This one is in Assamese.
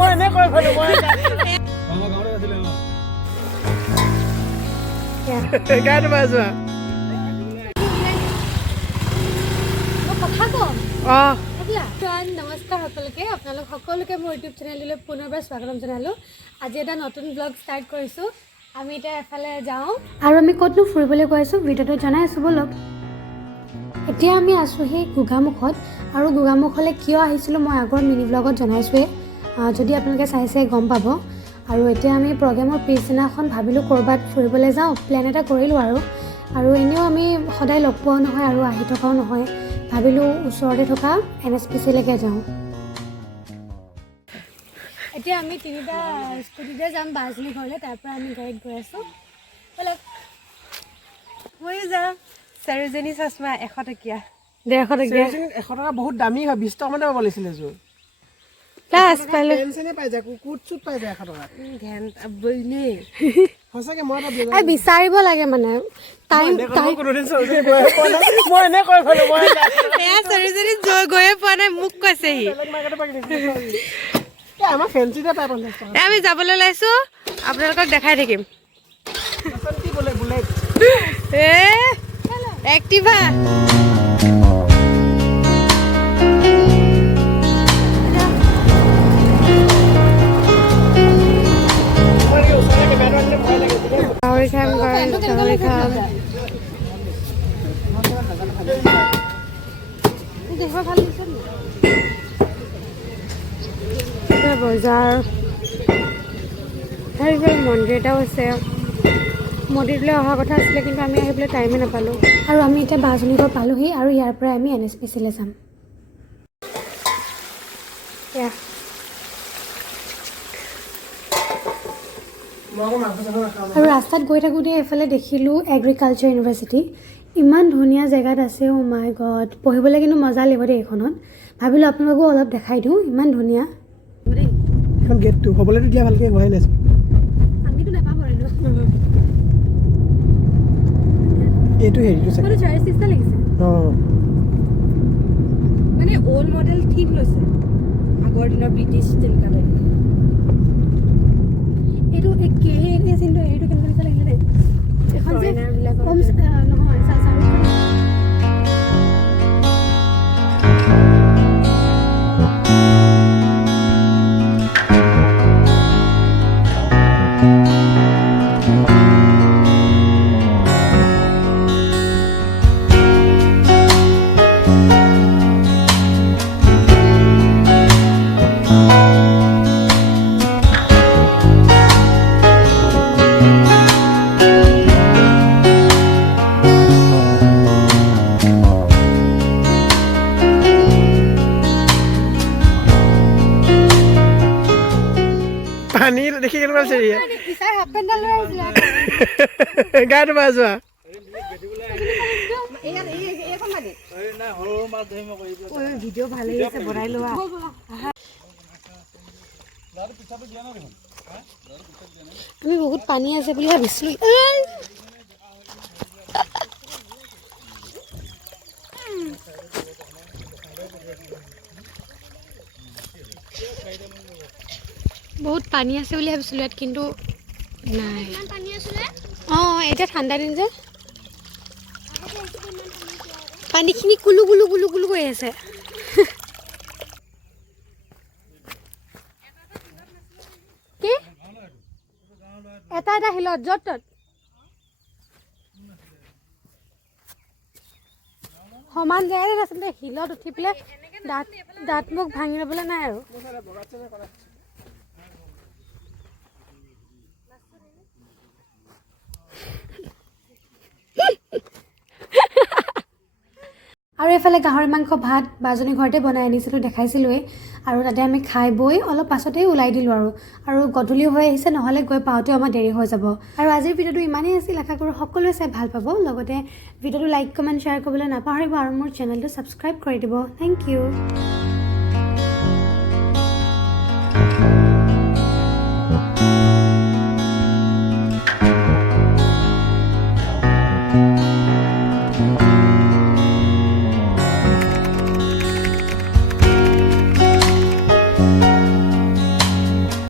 মই এনে কৈ ফেলো মই গান বাজোৱা কথা কম নমস্কাৰ সকলোকে আপোনালোক সকলোকে মোৰ ইউটিউব চেনেললৈ পুনৰবাৰ স্বাগতম জনালোঁ আজি এটা নতুন ব্লগ ষ্টাৰ্ট কৰিছোঁ আমি এতিয়া এফালে যাওঁ আৰু আমি ক'তনো ফুৰিবলৈ গৈ আছোঁ ভিডিঅ'টো জনাই আছোঁ বলক এতিয়া আমি আছোঁ সেই গোগামুখত আৰু গোগামুখলৈ কিয় আহিছিলোঁ মই আগৰ মিনি ব্লগত জনাইছোঁৱেই যদি আপোনালোকে চাইছে গম পাব আৰু এতিয়া আমি প্ৰগ্ৰেমৰ পিছদিনাখন ভাবিলোঁ ক'ৰবাত ফুৰিবলৈ যাওঁ প্লেন এটা কৰিলোঁ আৰু এনেও আমি সদায় লগ পোৱাও নহয় আৰু আহি থকাও নহয় ভাবিলোঁ ওচৰতে থকা NSPCলৈকে যাওঁ এতিয়া আমি তিনিটা স্কুটিতে যাম বাজনী ঘৰলৈ তাৰপৰা আমি গাড়ীত গৈ আছোঁ ব'লক ময়ো যাম চাৰিজনী চশমা 100 টকীয়া 150 টকীয়া 100 টকা বহুত দামী হয় 20 টকা মানে পাব লাগিছিলে যোৰ ক্লাছ পালে পেনচনে পাই যায় কুকুট চুট পাই যায় 100 টকা ধ্যান বইলে সঁচাকে মই এটা এই বিচাৰিব লাগে মানে টাইম মই এনে কৈ ফেলো মই এয়া চাৰিজনী গৈয়ে পোৱা নাই মোক কৈছেহি আমাৰ ফেঞ্চিতে পাই 50 টকা আমি যাবলৈ ওলাইছোঁ আপোনালোকক দেখাই থাকিম কি বোলে বুলেট এক্টিভা গাহৰি খাম গাহৰি খাম বজাৰ মন্দিৰ এটাও আছে মন্দিৰলৈ অহা কথা আছিলে কিন্তু আমি আহিবলৈ টাইমে নাপালোঁ আৰু আমি এতিয়া বাজনী ঘৰ পালোহি আৰু ইয়াৰ পৰা আমি NSPCলৈ যাম আৰু ৰাস্তাত গৈ থাকোঁতে এইফালে দেখিলোঁ এগ্ৰিকালচাৰ ইউনিভাৰ্চিটি ইমান ধুনীয়া জেগাত আছে অ' মাই গড পঢ়িবলৈ কিন্তু মজা লাগিব দেই এইখনত ভাবিলোঁ আপোনালোকো অলপ দেখাই দিওঁ ইমান ধুনীয়া এখন গেটটো হ'বলৈতো দিয়া ভালকৈ হোৱাই নাছিল আমিতো নাপাব এইটো হেৰিটো চাগে লাগিছে মানে অল্ড মডেল থিম লৈছে আগৰ দিনৰ ব্ৰিটিছ তেনেকুৱা এইটো চিনটো এইটো কেনেকুৱা লাগিলে দেই এখন যে নহয় পানী দেখি কেনেকুৱা আছে গাটো বাজোৱা ভিডিঅ' ভালেই আছে বনাই লোৱা আমি বহুত পানী আছে বুলি ভাবিছিলোঁ বহুত পানী আছে বুলি ভাবিছিলোঁ ইয়াত কিন্তু নাই অঁ এতিয়া ঠাণ্ডা দিন যে পানীখিনি কুলু কুলু কুলু কুলু কৰি আছে কি এটা এটা শিলত য'ত ত'ত সমান জেগাতে আচলতে শিলত উঠি পেলাই দাঁত মুখ ভাঙি ল'বলৈ নাই আৰু আৰু এইফালে গাহৰি মাংস ভাত বাজনী ঘৰতে বনাই আনিছিলোঁ দেখাইছিলোঁৱেই আৰু তাতে আমি খাই বৈ অলপ পাছতেই ওলাই দিলোঁ আৰু গধূলিও হৈ আহিছে নহ'লে গৈ পাওঁতেও আমাৰ দেৰি হৈ যাব আৰু আজিৰ ভিডিঅ'টো ইমানেই আছিল আশা কৰোঁ সকলোৱে চাই ভাল পাব লগতে ভিডিঅ'টো লাইক কমেণ্ট শ্বেয়াৰ কৰিবলৈ নাপাহৰিব আৰু মোৰ চেনেলটো ছাবস্ক্ৰাইব কৰি দিব থেংক ইউ